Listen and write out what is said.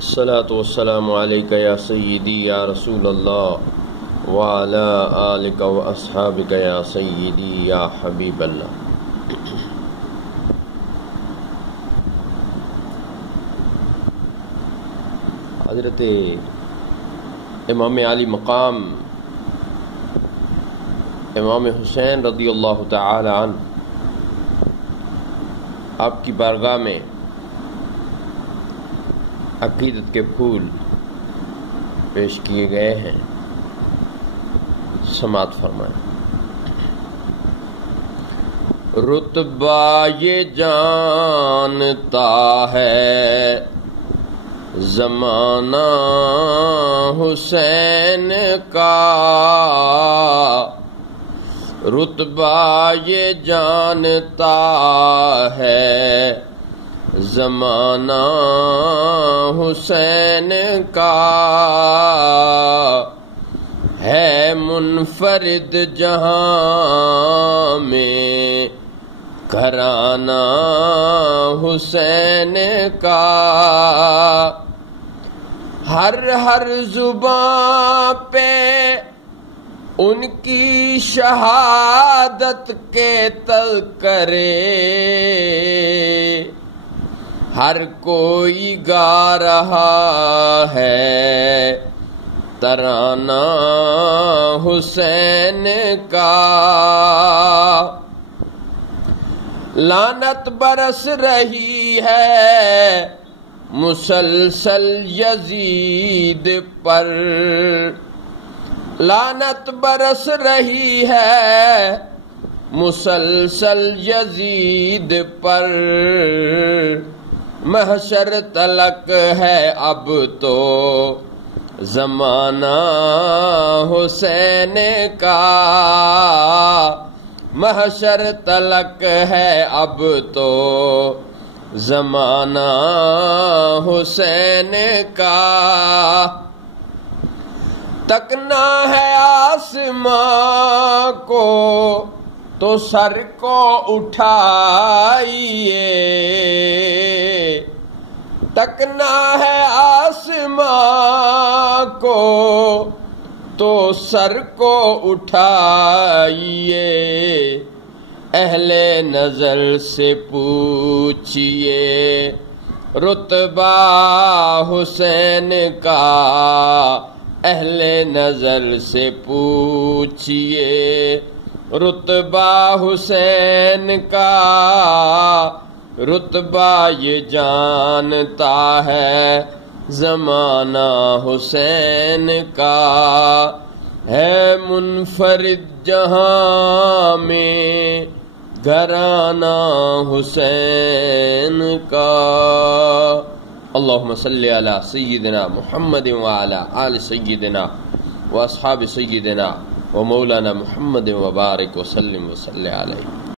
الصلاۃ والسلام علیک یا سیدی یا رسول اللہ وعلی آلک و اصحابک یا سیدی یا حبیب اللہ۔ حضرت امام علی مقام امام حسین رضی اللہ تعالی عنہ آپ کی بارگاہ میں عقیدت کے پھول پیش کیے گئے ہیں، سماعت فرمائیں۔ رتبہ یہ جانتا ہے زمانہ حسین کا، رتبہ یہ جانتا ہے زمانہ حسین کا، ہے منفرد جہاں میں گھرانہ حسین کا، ہر زباں پہ ان کی شہادت کے تذکرے، ہر کوئی گا رہا ہے ترانہ حسین کا، لعنت برس رہی ہے مسلسل یزید پر، لعنت برس رہی ہے مسلسل یزید پر، محشر تلک ہے اب تو زمانہ حسین کا، محشر تلک ہے اب تو زمانہ حسین کا، تکنا ہے آسماں کو تو سر کو اٹھائیے، تکنا ہے آسماں کو تو سر کو اٹھائیے، اہل نظر سے پوچھئے رتبہ حسین کا، اہل نظر سے پوچھئے رتبہ حسین کا، رتبہ یہ جانتا ہے زمانہ حسین کا، ہے منفرد جہاں میں گھرانہ حسین کا۔ اللہم صلی علی سیدنا محمد وعلی آل سیدنا واصحاب سیدنا ومولانا محمد وبارک وسلم وصلی علیہ۔